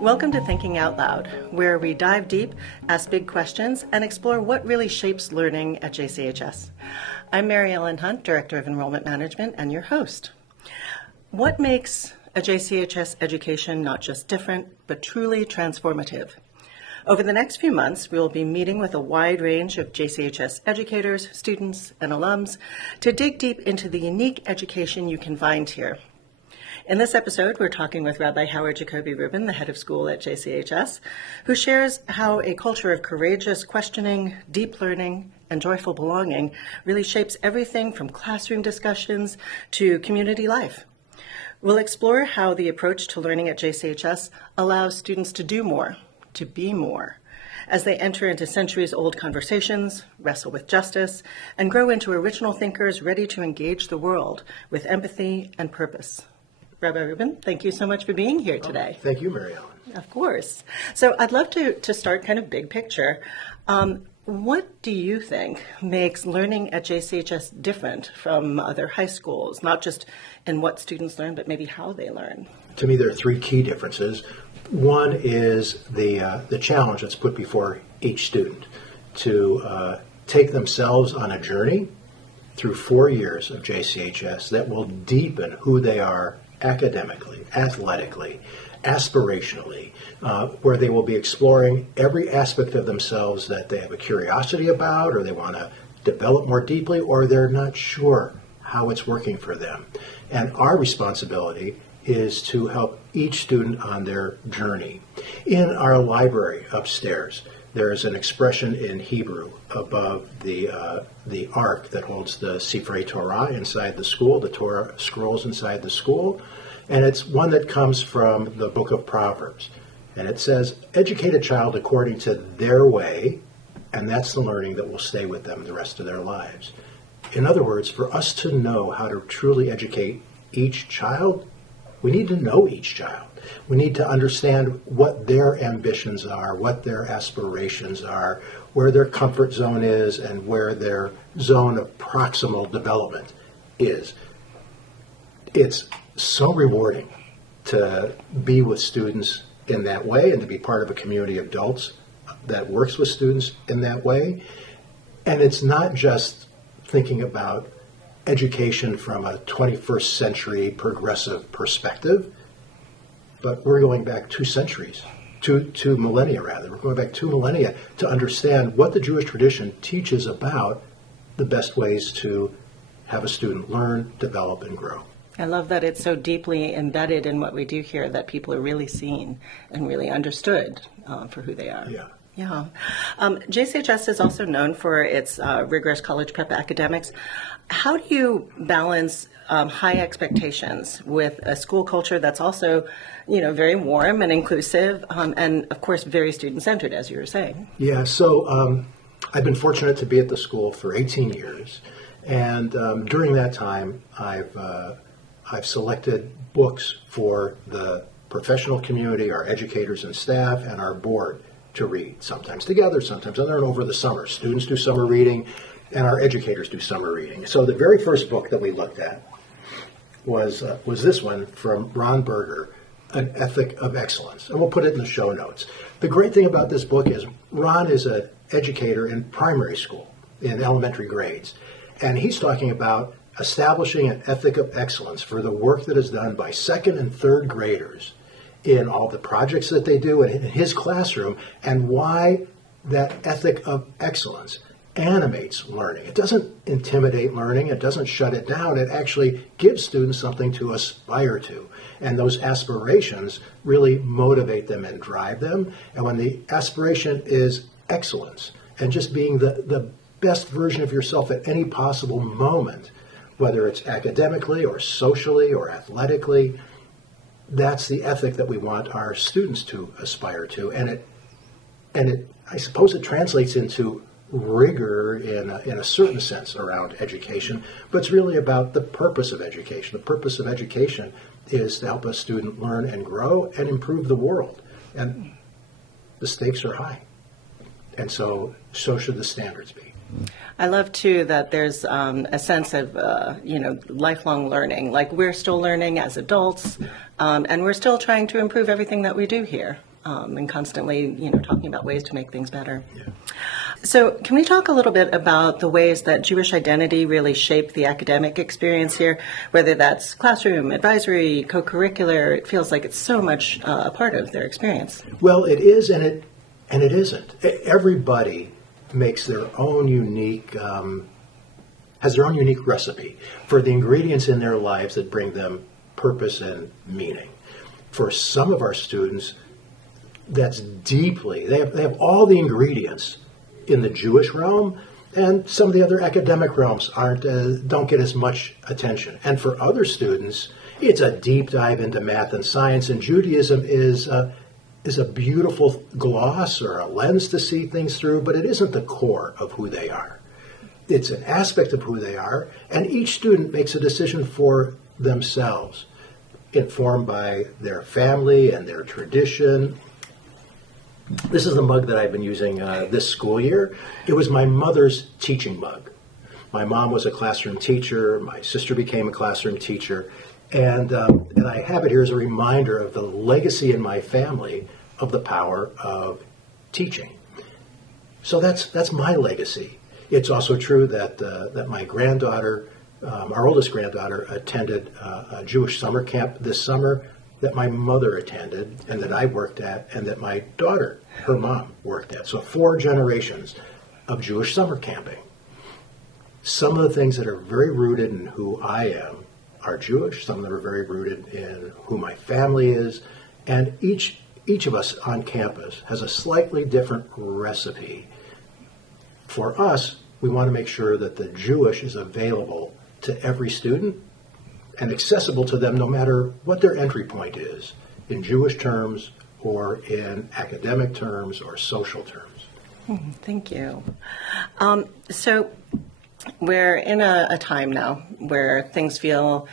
Welcome to Thinking Out Loud, where we dive deep, ask big questions, and explore what really shapes learning at JCHS. I'm Mary Ellen Hunt, Director of Enrollment Management, and your host. What makes a JCHS education not just different, but truly transformative? Over the next few months, we will be meeting with a wide range of JCHS educators, students, and alums to dig deep into the unique education you can find here. In this episode, we're talking with Rabbi Howard Jacoby Ruben, the head of school at JCHS, who shares how a culture of courageous questioning, deep learning, and joyful belonging really shapes everything from classroom discussions to community life. We'll explore how the approach to learning at JCHS allows students to do more, to be more, as they enter into centuries-old conversations, wrestle with justice, and grow into original thinkers ready to engage the world with empathy and purpose. Rabbi Ruben, thank you so much for being here today. Thank you, Mary Ellen. Of course. So I'd love to start kind of big picture. What do you think makes learning at JCHS different from other high schools, not just in what students learn, but maybe how they learn? To me, there are three key differences. One is the challenge that's put before each student to take themselves on a journey through 4 years of JCHS that will deepen who they are academically, athletically, aspirationally, where they will be exploring every aspect of themselves that they have a curiosity about, or they want to develop more deeply, or they're not sure how it's working for them. And our responsibility is to help each student on their journey. In our library upstairs, there is an expression in Hebrew above the ark that holds the Sifrei Torah inside the school, the Torah scrolls inside the school, and it's one that comes from the book of Proverbs. And it says, educate a child according to their way, and that's the learning that will stay with them the rest of their lives. In other words, for us to know how to truly educate each child, we need to know each child. We need to understand what their ambitions are, what their aspirations are, where their comfort zone is, and where their zone of proximal development is. It's so rewarding to be with students in that way and to be part of a community of adults that works with students in that way. And it's not just thinking about education from a 21st century progressive perspective, but we're going back 2 centuries, two millennia rather. We're going back 2 millennia to understand what the Jewish tradition teaches about the best ways to have a student learn, develop, and grow. I love that it's so deeply embedded in what we do here that people are really seen and really understood for who they are. Yeah. JCHS is also known for its rigorous college prep academics. How do you balance high expectations with a school culture that's also, very warm and inclusive, and of course very student-centered, as you were saying? Yeah. So I've been fortunate to be at the school for 18 years, and during that time, I've selected books for the professional community, our educators and staff, and our board to read, sometimes together, sometimes other, over the summer. Students do summer reading, and our educators do summer reading. So the very first book that we looked at was this one from Ron Berger, An Ethic of Excellence. And we'll put it in the show notes. The great thing about this book is Ron is an educator in primary school, in elementary grades. And he's talking about establishing an ethic of excellence for the work that is done by 2nd and 3rd graders in all the projects that they do in his classroom, and why that ethic of excellence animates learning. It doesn't intimidate learning. It doesn't shut it down. It actually gives students something to aspire to. And those aspirations really motivate them and drive them. And when the aspiration is excellence and just being the best version of yourself at any possible moment, whether it's academically or socially or athletically, that's the ethic that we want our students to aspire to. And it I suppose it translates into rigor in a certain sense around education, but it's really about the purpose of education. The purpose of education is to help a student learn and grow and improve the world. And the stakes are high. And so should the standards be. I love too that there's a sense of lifelong learning. Like we're still learning as adults, and we're still trying to improve everything that we do here, and constantly talking about ways to make things better. Yeah. So can we talk a little bit about the ways that Jewish identity really shaped the academic experience here, whether that's classroom, advisory, co-curricular? It feels like it's so much a part of their experience. Well, it is, and it isn't. Everybody makes their own unique, has their own unique recipe for the ingredients in their lives that bring them purpose and meaning. For some of our students, that's deeply, they have all the ingredients in the Jewish realm, and some of the other academic realms don't get as much attention. And for other students, it's a deep dive into math and science, and Judaism is a beautiful gloss or a lens to see things through, but it isn't the core of who they are. It's an aspect of who they are, and each student makes a decision for themselves, informed by their family and their tradition. This is the mug that I've been using this school year. It was my mother's teaching mug. My mom was a classroom teacher. My sister became a classroom teacher. And I have it here as a reminder of the legacy in my family of the power of teaching. So that's my legacy. It's also true that my granddaughter, our oldest granddaughter, attended a Jewish summer camp this summer that my mother attended and that I worked at and that my daughter, her mom, worked at. So 4 generations of Jewish summer camping. Some of the things that are very rooted in who I am are Jewish. Some of them are very rooted in who my family is. And each of us on campus has a slightly different recipe. For us, we want to make sure that the Jewish is available to every student and accessible to them no matter what their entry point is, in Jewish terms or in academic terms or social terms. Thank you. So we're in a time now where things feel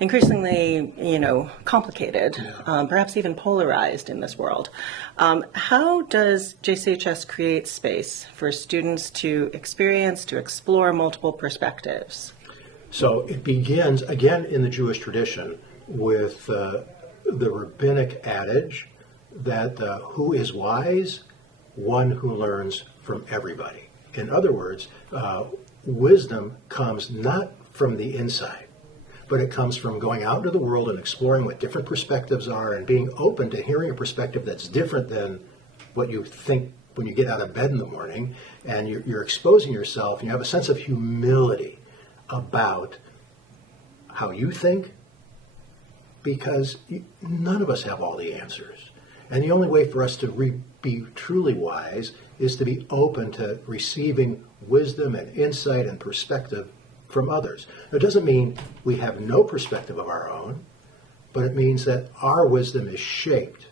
increasingly, complicated, perhaps even polarized in this world. How does JCHS create space for students to experience, to explore multiple perspectives? So it begins, again, in the Jewish tradition with the rabbinic adage that who is wise? One who learns from everybody. In other words, wisdom comes not from the inside, but it comes from going out into the world and exploring what different perspectives are and being open to hearing a perspective that's different than what you think when you get out of bed in the morning, and you're exposing yourself, and you have a sense of humility about how you think, because none of us have all the answers. And the only way for us to be truly wise is to be open to receiving wisdom and insight and perspective from others. Now, it doesn't mean we have no perspective of our own, but it means that our wisdom is shaped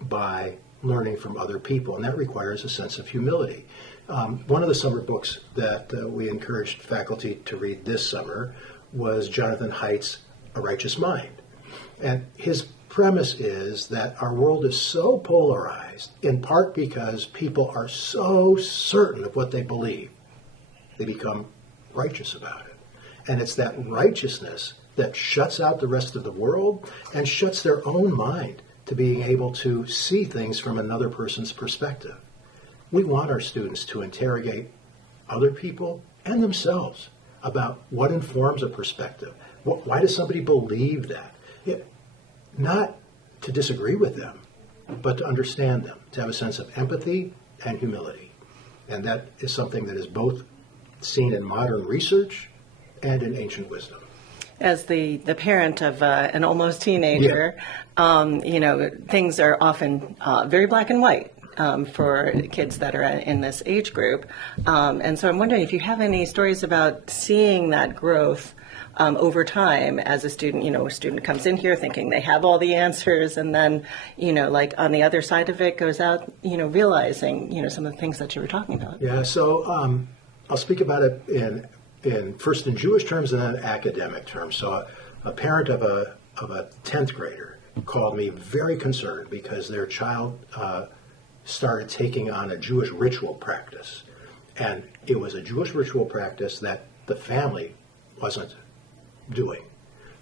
by learning from other people, and that requires a sense of humility. One of the summer books that we encouraged faculty to read this summer was Jonathan Haidt's A Righteous Mind. And his premise is that our world is so polarized, in part because people are so certain of what they believe, they become righteous about it. And it's that righteousness that shuts out the rest of the world and shuts their own mind to being able to see things from another person's perspective. We want our students to interrogate other people and themselves about what informs a perspective. Why does somebody believe that? Not to disagree with them, but to understand them, to have a sense of empathy and humility. And that is something that is both seen in modern research and in ancient wisdom. As the parent of an almost teenager, things are often very black and white for kids that are in this age group. And so I'm wondering if you have any stories about seeing that growth over time as a student. A student comes in here thinking they have all the answers, and then, like on the other side of it goes out, realizing, some of the things that you were talking about. Yeah, so I'll speak about it in first in Jewish terms and then academic terms. So a parent of a 10th grader called me very concerned because their child started taking on a Jewish ritual practice. And it was a Jewish ritual practice that the family wasn't doing.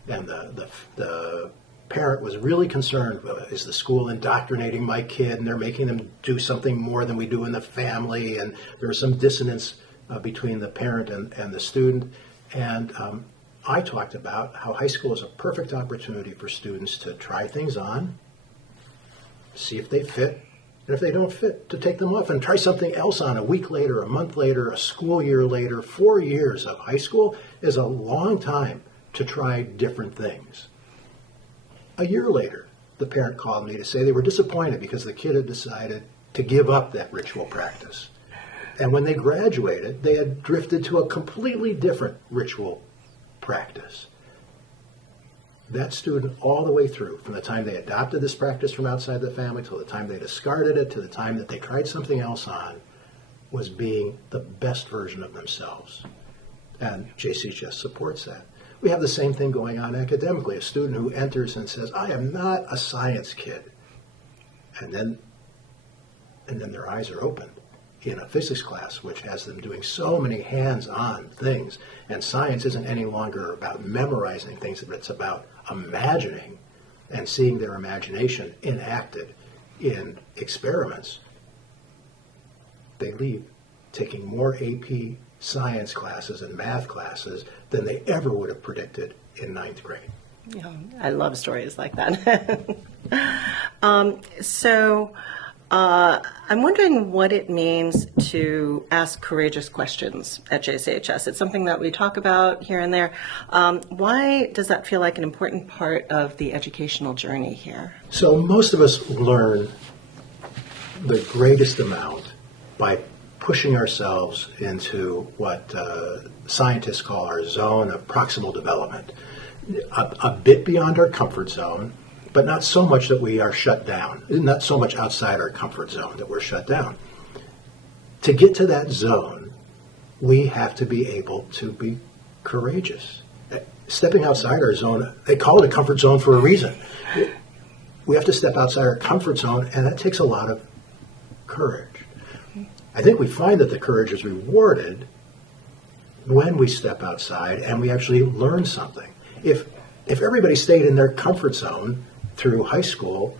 And the parent was really concerned, is the school indoctrinating my kid and they're making them do something more than we do in the family? And there was some dissonance between the parent and the student. And I talked about how high school is a perfect opportunity for students to try things on, see if they fit, and if they don't fit, to take them off and try something else on a week later, a month later, a school year later. 4 years of high school is a long time to try different things. A year later, the parent called me to say they were disappointed because the kid had decided to give up that ritual practice. And when they graduated, they had drifted to a completely different ritual practice. That student, all the way through, from the time they adopted this practice from outside the family till the time they discarded it, to the time that they tried something else on, was being the best version of themselves. And JCHS supports that. We have the same thing going on academically. A student who enters and says, I am not a science kid. And then their eyes are opened in a physics class, which has them doing so many hands-on things. And science isn't any longer about memorizing things, but it's about imagining and seeing their imagination enacted in experiments. They leave taking more AP science classes and math classes than they ever would have predicted in ninth grade. Yeah, I love stories like that. I'm wondering what it means to ask courageous questions at JCHS. It's something that we talk about here and there. Why does that feel like an important part of the educational journey here? So most of us learn the greatest amount by pushing ourselves into what scientists call our zone of proximal development, a bit beyond our comfort zone, but not so much that we are shut down, not so much outside our comfort zone that we're shut down. To get to that zone, we have to be able to be courageous. Stepping outside our zone, they call it a comfort zone for a reason. We have to step outside our comfort zone, and that takes a lot of courage. I think we find that the courage is rewarded when we step outside and we actually learn something. If everybody stayed in their comfort zone through high school,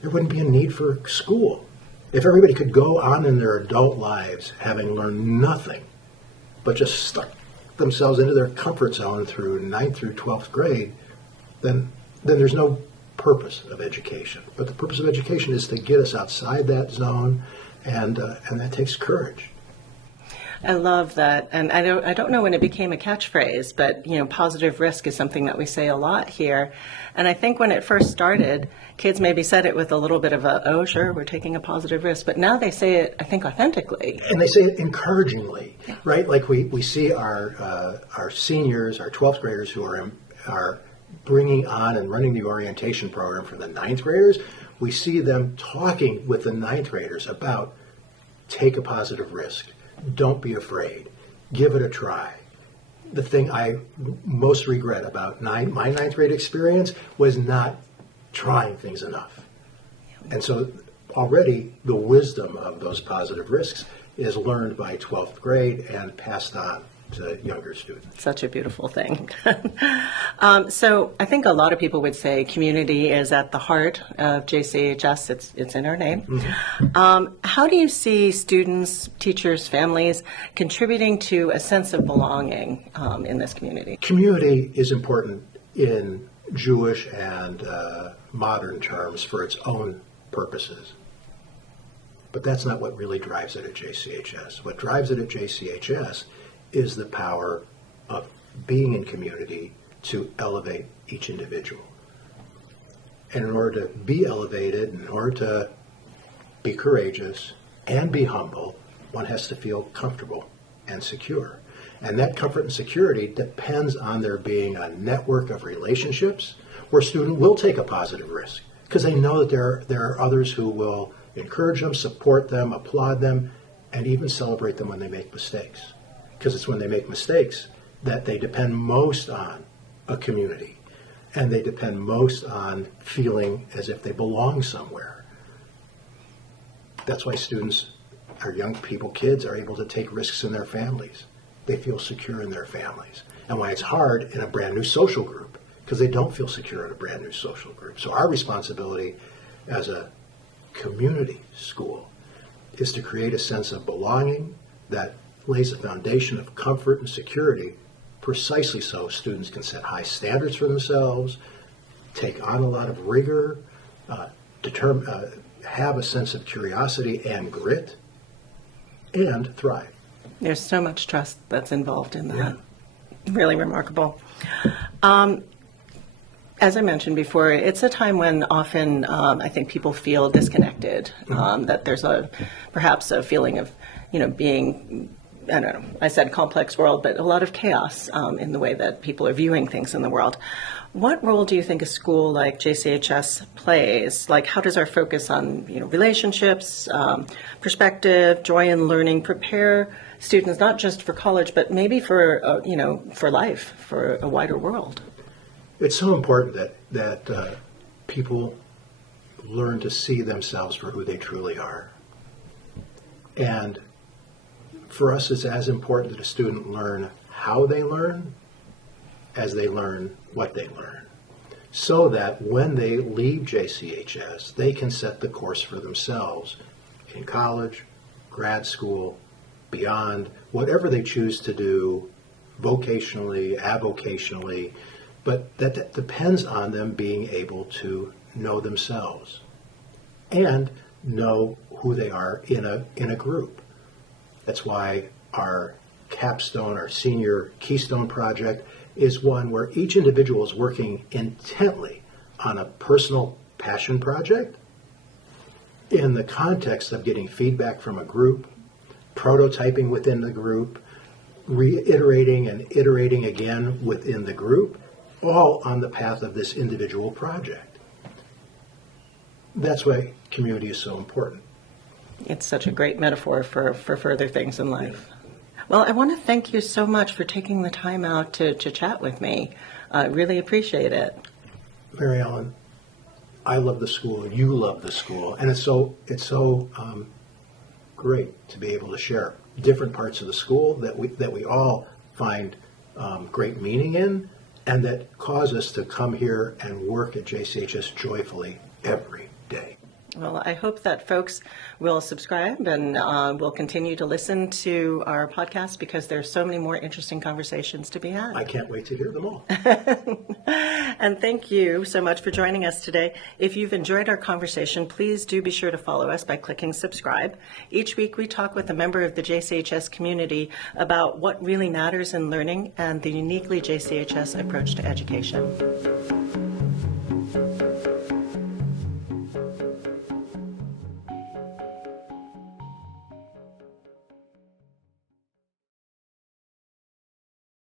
there wouldn't be a need for school. If everybody could go on in their adult lives having learned nothing, but just stuck themselves into their comfort zone through 9th through 12th grade, then there's no purpose of education. But the purpose of education is to get us outside that zone, and that takes courage. I love that, and I don't know when it became a catchphrase, but positive risk is something that we say a lot here. And I think when it first started, kids maybe said it with a little bit of oh sure, we're taking a positive risk, but now they say it, I think, authentically. And they say it encouragingly, right? Like we see our seniors, our 12th graders who are bringing on and running the orientation program for the 9th graders. We see them talking with the 9th graders about take a positive risk. Don't be afraid. Give it a try. The thing I most regret about my 9th grade experience was not trying things enough. And so already the wisdom of those positive risks is learned by 12th grade and passed on to younger students. Such a beautiful thing. So I think a lot of people would say community is at the heart of JCHS. It's in our name. Mm-hmm. How do you see students, teachers, families contributing to a sense of belonging in this community? Community is important in Jewish and modern terms for its own purposes. But that's not what really drives it at JCHS. What drives it at JCHS is the power of being in community to elevate each individual. And in order to be elevated, in order to be courageous and be humble, one has to feel comfortable and secure. And that comfort and security depends on there being a network of relationships where a student will take a positive risk because they know that there are others who will encourage them, support them, applaud them, and even celebrate them when they make mistakes. Because it's when they make mistakes that they depend most on a community, and they depend most on feeling as if they belong somewhere. That's why students our young people, kids, are able to take risks in their families. They feel secure in their families. And why it's hard in a brand new social group, because they don't feel secure in a brand new social group. So our responsibility as a community school is to create a sense of belonging that lays a foundation of comfort and security, precisely so students can set high standards for themselves, take on a lot of rigor, have a sense of curiosity and grit, and thrive. There's so much trust that's involved in that. Yeah. Really remarkable. As I mentioned before, it's a time when often I think people feel disconnected, that there's perhaps a feeling of, being, I don't know, I said complex world, but a lot of chaos in the way that people are viewing things in the world. What role do you think a school like JCHS plays? Like, how does our focus on, relationships, perspective, joy in learning prepare students not just for college, but maybe for, for life, for a wider world? It's so important that people learn to see themselves for who they truly are. And for us, it's as important that a student learn how they learn as they learn what they learn, so that when they leave JCHS, they can set the course for themselves in college, grad school, beyond, whatever they choose to do, vocationally, avocationally, but that depends on them being able to know themselves and know who they are in a group. That's why our capstone, our senior keystone project, is one where each individual is working intently on a personal passion project in the context of getting feedback from a group, prototyping within the group, reiterating and iterating again within the group, all on the path of this individual project. That's why community is so important. It's such a great metaphor for further things in life. Well, I want to thank you so much for taking the time out to chat with me. I really appreciate it. Mary Ellen, I love the school. You love the school. And it's so great to be able to share different parts of the school that we all find great meaning in, and that cause us to come here and work at JCHS joyfully every day. Well, I hope that folks will subscribe and will continue to listen to our podcast, because there's so many more interesting conversations to be had. I can't wait to hear them all. And thank you so much for joining us today. If you've enjoyed our conversation, please do be sure to follow us by clicking subscribe. Each week we talk with a member of the JCHS community about what really matters in learning and the uniquely JCHS approach to education.